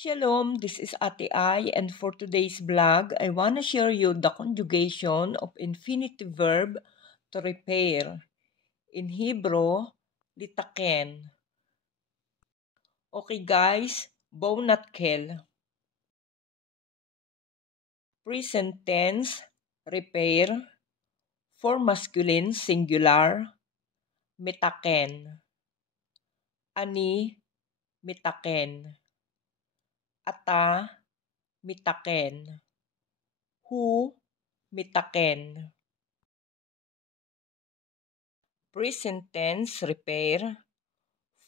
Shalom, this is Ate Ai, and for today's vlog, I want to share you the conjugation of infinitive verb to repair. In Hebrew, litaken. Okay guys, bow not kill. Present tense, repair. For masculine, singular, mitaken. Ani, mitaken. Ata, mitaken. Hu, mitaken. Present tense, repair.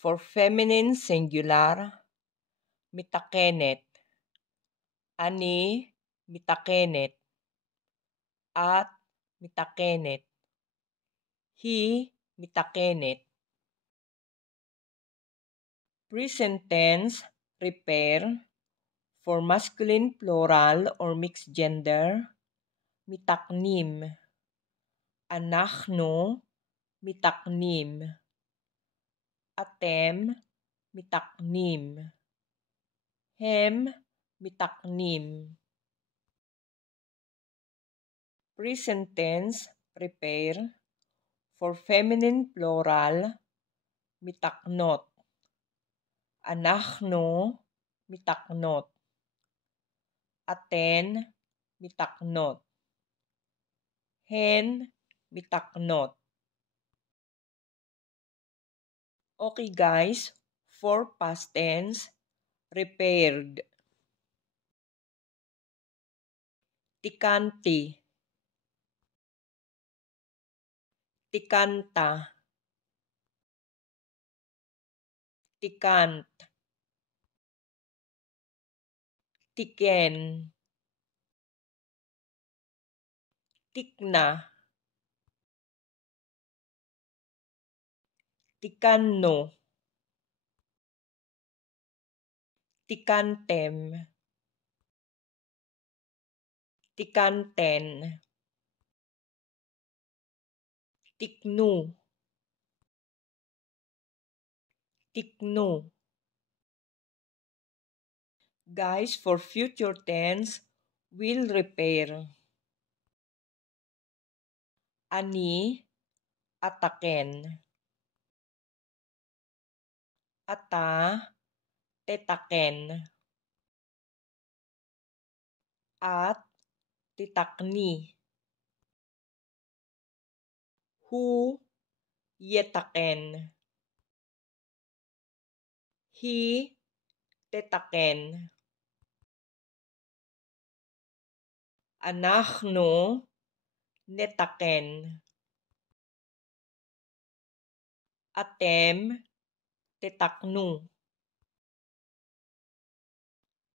For feminine, singular, mitakenet. Ani, mitakenet. At, mitakenet. He, mitakenet. Present tense, repair. For masculine, plural, or mixed gender, mitaknim. Anachnu, mitaknim. Atem, mitaknim. Hem, mitaknim. Present tense, repair. For feminine, plural, mitaknot. Anachnu, mitaknot. Aten, mitaknot. Hen, mitaknot. Okay guys, for past tense, repaired. Tikanti. Tikanta. Tikant. Tiken. Tikna. Tikanno. Tikantem. Tikanten. Tiknu. Tiknu. Guys, for future tense, will repair. Ani, ataken. Ata, tetaken. At, titakni. Hu, yetaken. He, tetaken. Anachnu, netaken. Atem, tetaknu.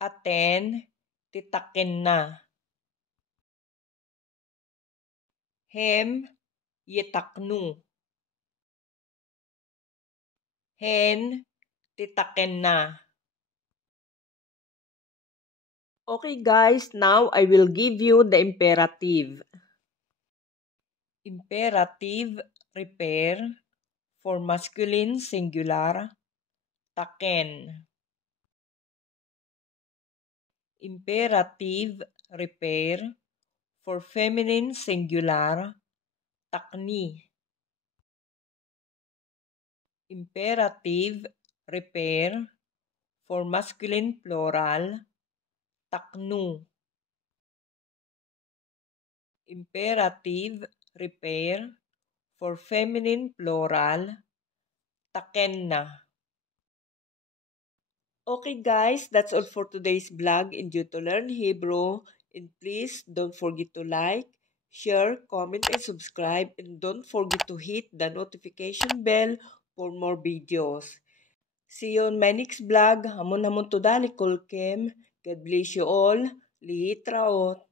Aten, titakenna. Hem, yetaknu. Hen, titakenna. Okay guys, now I will give you the imperative. Imperative, repair. For masculine, singular, taken. Imperative, repair. For feminine, singular, takni. Imperative, repair. For masculine, plural, taknu. Imperative, repair. For feminine, plural, takenna. Okay guys, that's all for today's vlog in Due to Learn Hebrew. And please don't forget to like, share, comment, and subscribe. And don't forget to hit the notification bell for more videos. See you on my next vlog. Hamon hamon to dali kolkem. God bless you all. Lihitraot.